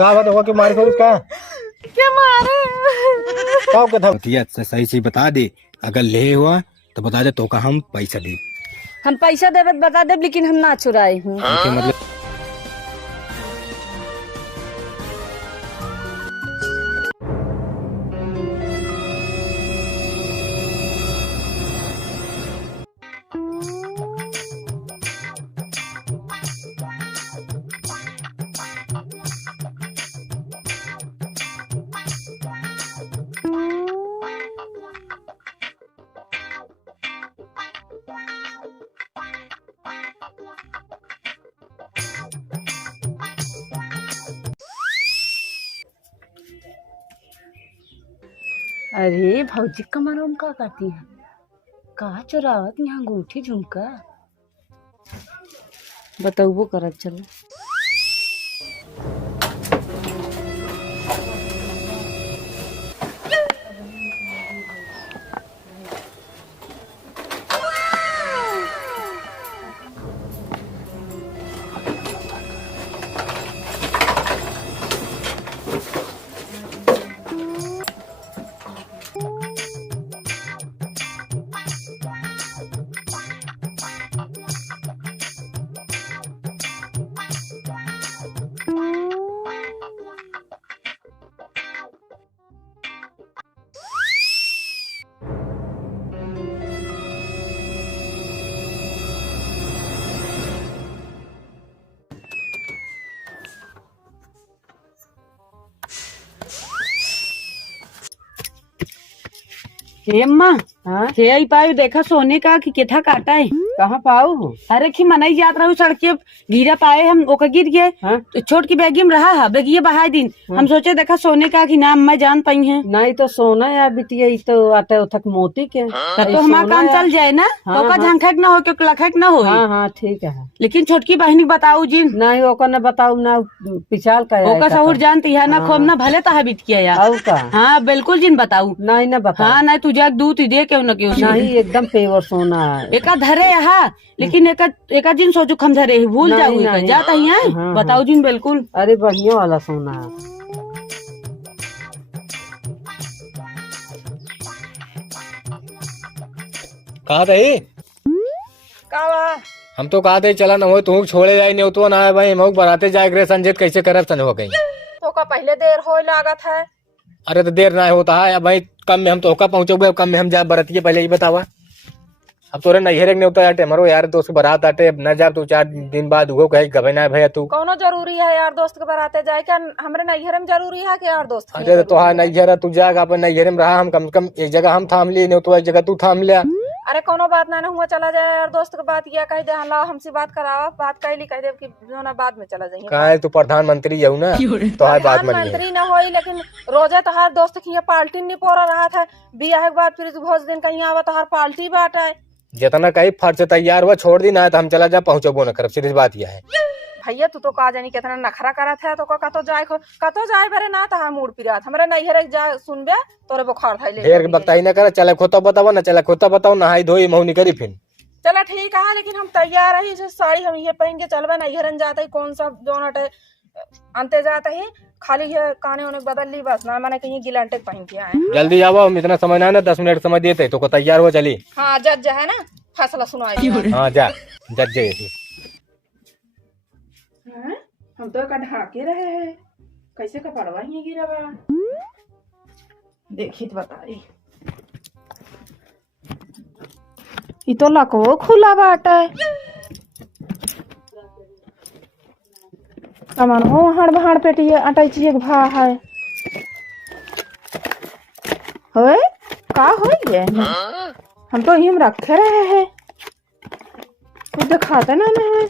का बात होगा कि मारे थे उसका क्या मारे? का था सही सही बता दे। अगर ले हुआ तो बता दे तो का हम पैसा दे। हम पैसा देवे बता दे, लेकिन हम ना चुराए हूँ। मतलब अरे भौजी कमर में का काटी है? कहा चुरावत यहाँ अंगूठी झुमका बताऊबो करत चलो। हे अम्मा, हे आई पायु देखा सोने का कि केथा काटा है। कहाँ पाऊ? अरे कि मनई जात रहू सड़के गिरा पाए हम ओका गिर गए। तो छोट की बैगी में रहा है, बैगिए बहाय दिन। हम सोचे देखा सोने का कि नाम मैं जान पाई है। नहीं तो सोना या बिटिया तो आटे उठक मोती के तो हमारा काम चल जाए ना। तो का झंखक ना हो क्यों लखक ना हो। हाँ हाँ ठीक है। लेकिन छोटकी बहनी बताऊ जी। नहीं ओका न बताऊ ना पिछाल का ओका सहूर जानती है ना खोम ना भले तो बिट किया यार। हाँ बिल्कुल जिन बताऊ। नहीं न बता। हाँ नहीं तुझे दूध दे क्यों न क्यों नहीं एकदम पेवर सोना है। एका धरे यहाँ लेकिन एका जिन सोचू खम धरे भूल जाऊ जाता ही है। बताऊ जिन बिल्कुल। अरे बढ़िया वाला सोना है। कहा थे हम तो कहा थे चला न हो तू छोड़े जाए नहीं तो ना भाई हम बराते जाए ग्रे संजीत कैसे करब सन हो गई तो का पहले देर हो लागत है। अरे तो देर ना होता है भाई कम में हम तो पहुंचोगे कम में हम जा बरतिए पहले ही बतावा। अब तोरे नैहरे नहीं होता आटे मरो यार दोस्त बारात आटे न जा तू 4 दिन बाद उगो कहे गवे ना भैया तू कौनो जरूरी है यार दोस्त के बराते जाए क्या? हमरे नैहरे में जरूरी है कि यार दोस्त? अरे तो हाँ नैहरा तू जागा अपन नैहरे में रहा हम कम से कम एक जगह हम थाम लिए नहीं तो एक जगह तू थाम लिया। अरे कोनो बात ना हुआ चला जाए यार दोस्त के बात किया कह दे ला हमसे बात करावा बात कैली कह दे कि जो ना बाद में चला जाइए। कहा तू प्रधानमंत्री हूँ ना तो हार बात मत प्रधानमंत्री न होई लेकिन रोजे तो हर दोस्त की पार्टी नहीं पोरा रहा था बियाह के बाद फिर भोज दिन कहीं आवा तो हर पार्टी बाटा है। जितना कहीं फट से तैयार हुआ छोड़ दी ना तो हम चला जा पहुंचो न कर सीधी बात यह है। भैया तू तो का जानी कितना नखरा करत है तो कतो जाए बरे ना तो हम मूड पिरात हमरे नैहरे जा सुनबे तोरे बुखार थैले ढेर बताई ना कर चला खोता बताओ ना चला खोता बताओ नहाई धोई मौनी करी फिर चला ठीक है लेकिन हम तैयार है जो साड़ी हम ये पहन के चलबे नैहरन जाते कौन सा जोन हटे अंते जाते ही खाली है काने उन्हें बदल ली बस ना मैंने कहीं गिलंटे पहन के आए। जल्दी आओ हम इतना समय ना 10 मिनट समय देते तो को तैयार हो चली। हाँ जज है ना फैसला सुनाई। हाँ जा जज जाइए हम तो का ढाके रहे हैं कैसे कपड़वा ही गिरा बा देखी तो बताई ये तो लकवो खुला बाटा सामान हो हाड़ बहाड़ पेटिए अटाई चीज भा है होए का हो ये हम तो यही रखे रहे हैं कुछ दिखाते ना है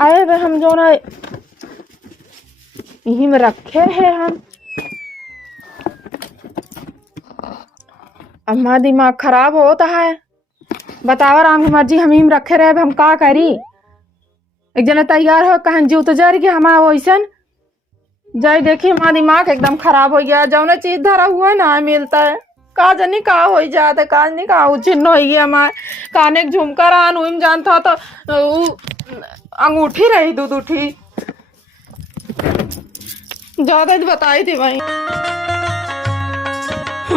आए वे हम जो ना यही में रखे हैं हम। हमारा दिमाग खराब होता है बतावा राम की मर्जी हम ही में रखे रहे हम का करी। एक जना तैयार हो कहन जीव तो जर गया हमारा वैसन जाए देखिए हमारा दिमाग एकदम खराब हो गया जो ना चीज धरा हुआ ना मिलता है का जानी का हो जाता का नहीं का उचिन हो गया हमारे काने के झुमका रान उम जानता तो उ अंगूठी रही दूध उठी ज्यादा बताई थी भाई।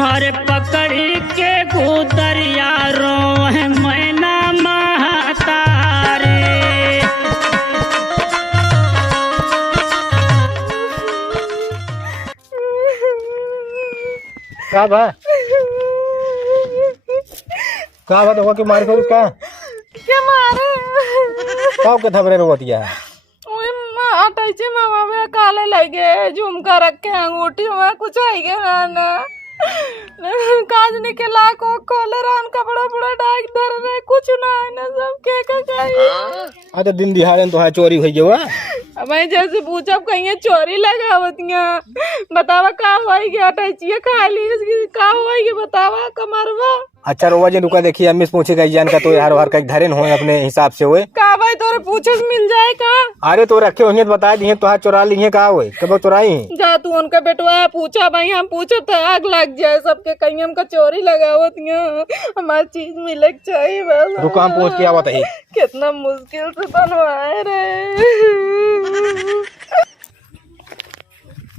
अरे पकड़ के गुदरिया रोए मैना महतारे। क्या बा क्या बात होगा कि मारे तो उसका क्या मारे क्या के थबरे रोतिया है अटैची मामा में काले लगे झुमका रखे अंगूठी में कुछ आई गया ना काज निकला को खोले रान कपड़ा बड़ा डाक धर रहे कुछ ना है ना सब के चाहिए। अच्छा दिन दिहाड़े तो है चोरी हुई हुआ मैं जैसे पूछा कहीं चोरी लगावतियां बतावा का होई गया अटैची खा ली इसकी का होई गया बतावा कमरवा। अच्छा रोवा जी रुका देखिए अम्मी से पूछे गई जान का तो यार वार का धरेन हो अपने हिसाब से हुए का भाई तोरे पूछे मिल जाए का। अरे तो रखे होंगे तो बता दिए तो हाथ चुरा लिए का हुए कब चुराई जा तू उनका बेटवा पूछा भाई हम पूछे तो आग लग जाए सबके कहीं हमका चोरी लगावतियां हमारी चीज मिले चाहिए बस। रुका हम पूछ के आवत है कितना मुश्किल से बनवाए रे।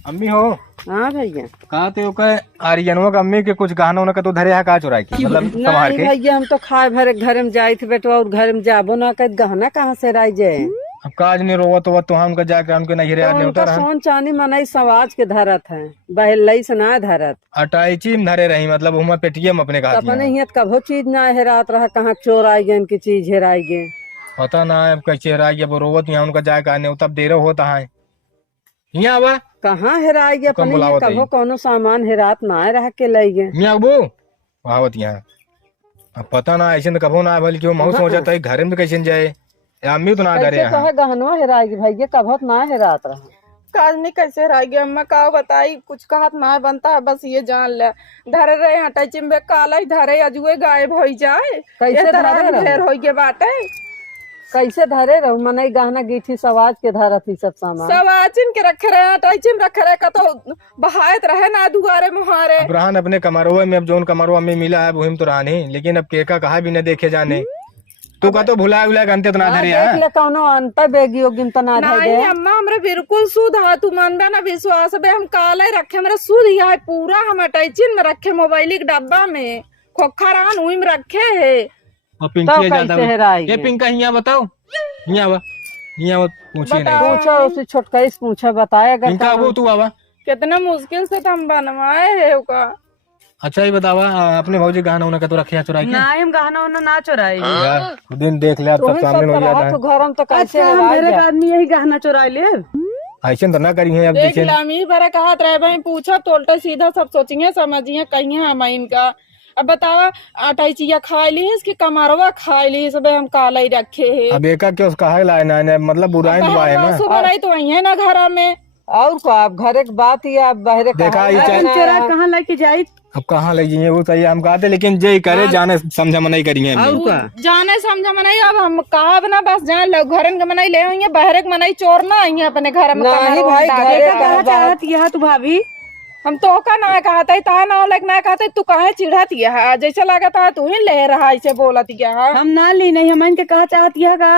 अम्मी हो हाँ भैया कहा थे आर्यनवा का अम्मी के कुछ गहना उनका तो धरे है का चुराई की मतलब संभाल नहीं के भैया हम तो खाए भरे घर में जाए थे बेटवा और घर में जाबो ना कर गहना कहाँ से राय जाए। अब काज नहीं रोवा तो तो हम उनका जाके उनके नहीं रे नहीं होता उनका सोन चांदी मनाई समाज के धरत है बहलई से ना धरत अटाइची में धरे रही मतलब हुमा पेटियम अपने का अपने हियत कभो चीज ना हेरात रहा कहाँ चोर आई गए इनकी चीज हेराई गए पता ना अब कैसे रहा ये रोवत यहाँ उनका जाके आने तब देर होता है यहाँ आवा कहाँ हेराई गए अपने बुलावत कभो है। कोनो सामान हेरात ना रह के लाई गए। यहाँ अबू आवत यहाँ अब पता ना ऐसे तो कभो ना भल क्यों महू सोचा था घर में कैसे जाए अम्मी तो ना करे कैसे कहे गहनवा हेराई गई भैया कभो ना हेरात रहा। काज नहीं कैसे रह गया अम्मा का बताई कुछ कहत ना बनता है बस ये जान ले धरे रहे अटैची में काला ही धरे अजुए गायब हो जाए कैसे ये तरह धरे रहो? ढेर हो गए बाटे कैसे धरे रहू मनई गहना गीठी समाज के धरत ही सब सामान सब आचिन के रखे रहे अटैची में रखे रहे का तो बहायत रहे ना दुआरे मुहारे। अब रहन अपने कमरवा में अब जोन कमरवा में मिला है वही तो रहने लेकिन अब केका कहा भी न देखे जाने तू का तो भुला उला अंते तो ना धरे देख ले कौनो अंतर बेगी होगी तो ना धरे नहीं अम्मा हमरे बिल्कुल शुद्ध है तू मानबा ना विश्वास बे हम काले रखे मेरा शुद्ध ही है पूरा हम अटैची में रखे मोबाइल के डब्बा में खोखा रान उही में रखे है। और तो पिंकी ज्यादा कैसे हेराई ये गए? पिंका यहाँ बताओ यहाँ आवा यहाँ पूछिए नहीं पूछो उसे छोटका से पूछा बताया अगर पिंका वो तू आवा कितना मुश्किल से तो हम बनवाए है का। अच्छा ही बतावा अपने भौजी गहना उन्हें तो रखे चुराई के ना हम गहना उन्ना ना चुराई। यार, दिन देख ले अब तुम्हें तब सब सामने हो तरह जाता तो घर में तो कैसे अच्छा हेराई मेरे जाए? आदमी यही गहना चुरा ले। है ऐसे तो ना करी है अब देख देखिए लामी बरा कहत रहे भाई पूछा तोलटे सीधा सब सोचिए समझिए कहीं हम इनका अब बतावा अटैचिया खा ली है इसकी कमरवा खा ली सब हम काला ही रखे है अब एका क्यों कहा लाए ना मतलब बुराई तो आए ना सुबह तो वही है ना घर में और को आप घर के बात या बहरे देखा ही कहाँ चाहे- जाना चोरा है? कहाँ लेके जाई। अब कहाँ ले जाइए वो सही हम कहते लेकिन जे करे जाने समझा मनाई करिए और का जाने समझा मनाई अब हम कहा ना बस जान लो घरन के मनाई ले आइए बहरे के मनाई चोर ना आइए अपने घर में नहीं कमरवा भाई, डाल घरे के। का कहाँ चाहत यह तू भाभी हम तो का ना कहते ता ना लग ना कहते तू काहे चिढ़त है जैसे लगता है तू ही ले रहा ऐसे बोलत है। हम ना ली नहीं हम इनके कहा चाहत यह का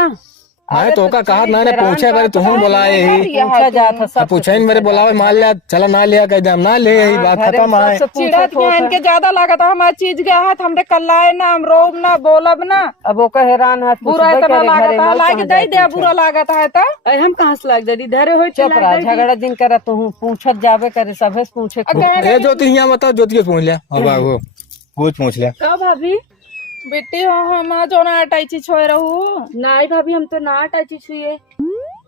मैं तो का कहा ना पूछे बारे तुम बुलाए ही पूछा जाता सब पूछे मेरे बुलावे मान लिया चला ना लिया कह दे हम ना ले यही बात घरे खत्म है सबसे पूछत चिढ़त होत है है। इनके ज्यादा लागत है हमारी चीज गया है हमरे कल्लाए ना हम रोब ना बोलब ना अब वो का हैरान है बुरा इतना लागत है लाग दे दे बुरा लागत है तो अरे हम कहाँ से लाग जाती धरे हो चुप रहा झगड़ा दिन करे तू पूछत जाबे करे सबे से पूछे ए ज्योति यहाँ बताओ ज्योति पूछ लिया अब वो कुछ पूछ लिया का भाभी बेटी हो हम जो ना अटैची छोड़ रहू नहीं भाभी हम तो ना टची छुए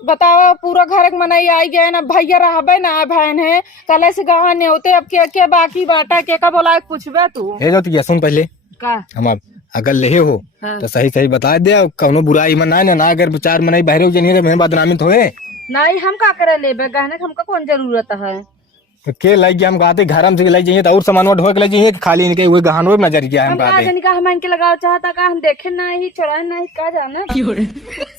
बताओ पूरा घर के मनाई आई गए ना भैया रहबे ना बहन है कल से गाँव ने होते अब के बाकी बाटा के का बोला पूछबे तू ए ज्योति सुन पहले का हम अब अगर ले हो हाँ। तो सही सही बता दे कौनो बुराई मन ना अगर चार मनाई बहरे हो जनिए तो बदनामित होए नहीं हम का करे लेबे गहने हमका कौन जरूरत है तो के लग गया हम कहते घर में से लग जाइए तो और सामान ढोए के लग जाइए खाली इनके हुए गहनों में नजर गया हम हम का कहते जाने का हम इनके लगाव चाहता का हम देखे नहीं चुराए नहीं का जाना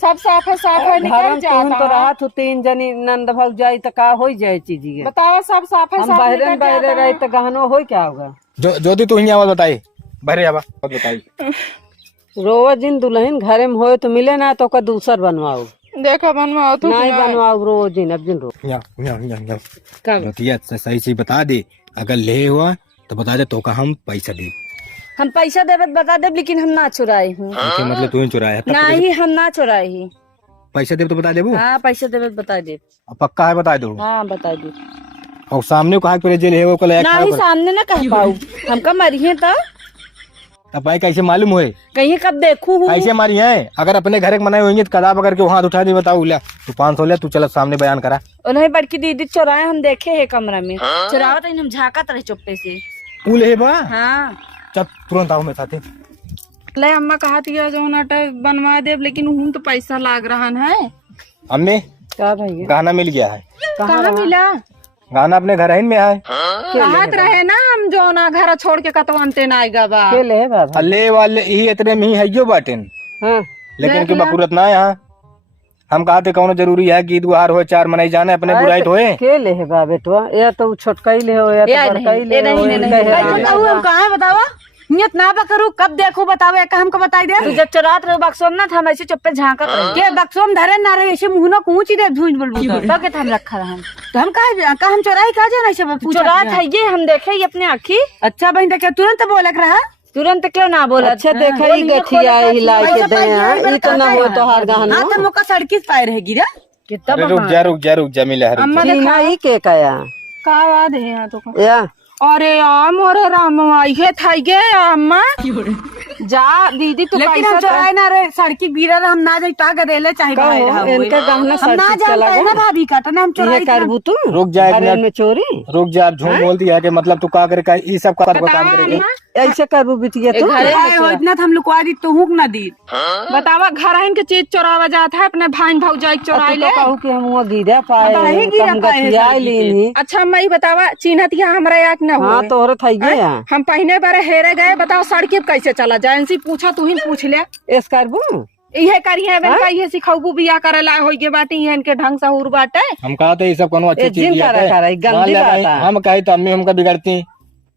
सब साफ है घर निकल में जाता तो है। रहा तू तीन जनी नंद भग जाई तो का हो जाए चीज बताओ सब साफ हम बहरे में बहरे रहे तो गहनो हो क्या होगा ज्योति तू ही आवाज बताई भरे आवा बताई। रोज दिन दुल्हन घरे में होए तो मिले ना तो का दूसर बनवाओ। देखा बनवाओ तो नहीं बनवाओ रोज दिन अब दिन रोज। ज्योतिया सही से बता दे, अगर ले हुआ तो बता दे तो का हम पैसा दे। हम पैसा देवे तो बता दे, लेकिन हम ना चुराई हूँ। मतलब तू ही चुराया? नहीं हम ना चुराई ही। पैसा दे तो बता दे। हाँ पैसा देवे तो बता दे। पक्का है बता दो। हाँ बता दे। और सामने कहा पर जेल है वो कल नहीं सामने ना कह पाऊ, हमका मरी है तो अब भाई कैसे मालूम हुए? कहीं कब देखू हूँ। कैसे मारी है? अगर अपने घर मनाए होंगे तो कदा पकड़ के हाथ उठा दे बताओ। ला तू 500 ले, तू चल सामने बयान करा। उन्हें बड़की दीदी चुराए हम देखे है कमरा में, चुरावत हम झाकत रहे चुप्पे से। तू ले बा? हाँ चल तुरंत आओ मेरे साथ। ले अम्मा कहा थी जो नाटा बनवा दे, लेकिन हूँ तो पैसा लाग रहा है। अम्मी क्या भाई गाना मिल गया है। कहाँ मिला? गाना अपने घर ही में है। कहत रहे ना हम जो ना घर छोड़ के कतवनते ना आएगा बा। के ले बाबा? अल्ले वाले ही इतने में ही है जो बाटेन, हाँ लेकिन के बकुरत ना यहाँ। हम कहा थे कौन जरूरी है गीत गुहार हो, चार मनाई जाने अपने बुराई तो है। के ले है बा बेटवा? या तो छोटका ही ले हो या तो बड़का ही ले हो। हम कहाँ बतावा नियत ना करू, कब देखो बतावे का हमको बताई दे। तू जब चुरात रहे बक्सोम ना था, हम ऐसे चुप्पे झांकत रहे के बक्सोम धरे ना रहे, ऐसे मुंह ना कूची दे धूज बोल तो के हम रखा रहा। तो हम का हम चुराई का जाना ऐसे चुरात है ये हम देखे ही अपने आँखी। अच्छा बहन तो क्या तुरंत बोलक रहा? तुरंत क्यों ना बोला? अच्छा देखा ही गठिया हिला के दे, ई तो ना हो तो हार गहना तो मुका सड़की पाए रहेगी रे। अरे रुक जा मिला है। अम्मा ना ही के काया का आवाज है यहाँ तो। या अरे यार मोरे राम ये था गे अम्मा जा दीदी तू लेकिन हम चुराए ना रे, सड़की गिरा हम ना जाए टाग देले चाहे इनका गहना हम ना जानते ना भाभी का तो हम चुराई करबू तू। रुक जा एक मिनट में चोरी रुक जा, झूठ बोल दिया कि मतलब तू का करे का ये सब का काम करेगी? ऐसे करबू बिटिया तू। हो इतना हम लुकवा दी तो हुक ना दी। बतावा घर इनके चीज चोरावा जाता है, अपने भाई भौजाई चोरा ले। कहू के हम वो गिरा पाए हम गठिया लीनी। अच्छा मैं बतावा चिन्हतिया हमरा याद न हो। हाँ तोहरे थई गया। हम पहले बार हेरे गए, बताओ सड़की कैसे चला जाए? इनसे पूछा तू ही पूछ ले। एस करबू इहे करिए बन का ये सिखाऊ बिया करेला होई के बाटे इनके ढंग से हुर बाटे। हम कहते ये सब कोनो अच्छी चीज जिन करा करा गंदी बात है। हम कहे तो अम्मी हमका बिगड़ती।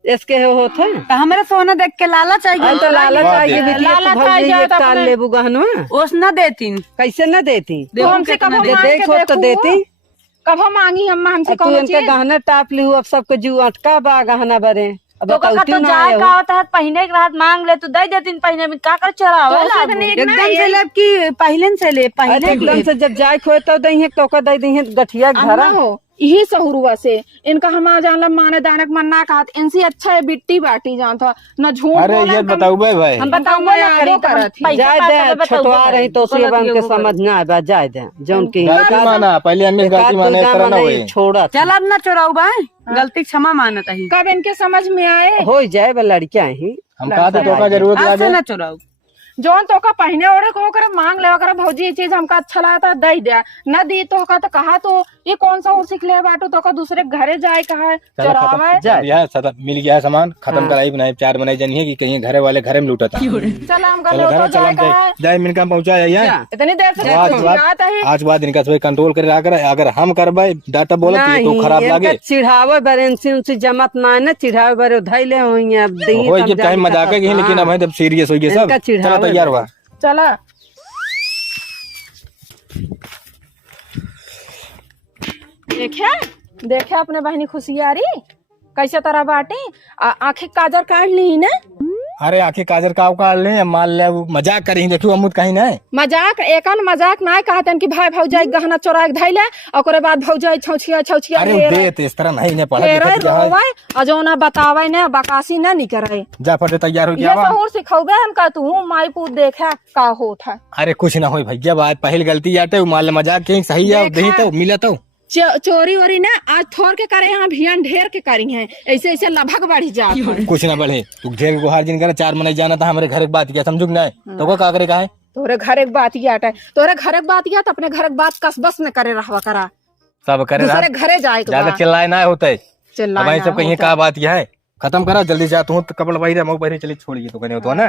इसके होते तो हमारे सोना देख के लाला चाहिए तो लालच चाहिए बिटिया लालच तू भौजी चाहिए एक तो ताल अपने- लेबू गहनवा ओस ना देती। कैसे न देती? तो हमसे कब जे मांग देख के हो तो देखू? देती। कब हम मांगी अम्मा हमसे तू कौन इनके चीज? गहना टाप ली अब सबके जू अटका बा गहना बरे। अब तो बताओ का क्यों तो ना जाए आए का हो? होता है पहने के बाद मांग ले तो दे देती पहने में का कर चढ़ावे एकदम से ले कि पहले से ले अरे पहले एकदम से जब जाए खोए तो दही तो का दे दी गठिया अम्मा घरा हो यही सहुरुआ से इनका हमारा जानला माने दानक मन्ना कहा इनसे अच्छा है बिट्टी बाटी जान था न झूठ अरे ये बताऊ भाई हम बताऊंगा ना करी तो हम पैसा जाए पैसा दे छोटवा रही तो उसी बन के समझ ना आए जाए दे जौन की गलती माना पहले अम्मी गलती माने इस तरह ना हुई। छोड़ा चल अब ना चुराऊ भाई, गलती क्षमा मानत है। कब इनके समझ में आए हो जाए बा लड़कियां ही हम कहा था तो का जरूरत आज से लागे। ना चुराऊ। जोन तो का पहने ओढ़े को कर मांग ले कर भौजी ये चीज हमका अच्छा लगा था दे दिया न दी तो का तो कहा तो ये कौन सा और सीख ले बाटू तो का दूसरे घरे जाए कहा चलो चुरावा है। खत्म यह सदा मिल गया है सामान खत्म कराई बनाई चार बनाई जनी है कि कहीं घरे वाले घरे में लूटा था। चल हम चलो गले घर तो जाए चला कहा जाए मिनका पहुंचा यार। इतनी देर से आता है आज बाद इनका सब कंट्रोल करे आकर अगर हम करबे डाटा बोलत ये तो खराब लागे। चिढ़ावे बरे उनसे जमत ना है ना चिढ़ावे बरे धैले होई अब दी होई के टाइम मजाक है लेकिन अब जब सीरियस हो गए सब। चलो तैयार हुआ चला देखे अपने बहनी खुशियारी कैसे तरह बाटी आंखें काजर काट ली ना। अरे आखिर काजर का काट ले मान ले मजाक करी देखियो अमुद कहीं ना मजाक एकन मजाक ना कहतन कि भाई भौजाई गहना चोरा के धैले ओकरे बाद भौजाई छौछिया अरे दे इस तरह नहीं ने पढ़ा रोवे अजोना बतावे ने बकासी ना निकरे जा फटे तैयार हो ये गया। सहूर सिखौगे हम का तू माई पूत देखा का होत है। अरे कुछ ना हो भैया बात पहले गलती आटे मान मजाक के सही है दही तो मिला तो चोरी वोरी ना आज थोड़ के करे यहाँ भियन ढेर के करी है ऐसे ऐसे लभक बढ़ी जा कुछ ना बढ़े तू ढेर गुहार जिन कर चार मनाई जाना था हमारे घर की बात किया समझू ना तो को का करे का है तोरे घर एक बात ही आटा है तोरे घर एक बात या तो अपने घर एक बात कसबस में करे रहवा करा सब करे दूसरे घरे जाए के ज्यादा बाद चिल्लाए ना होते चिल्लाए भाई ना सब कहीं होता। का बात यह है खत्म करा जल्दी जा तू कपड़ा बाहर चली छोड़िए तो कहने हो तो ना।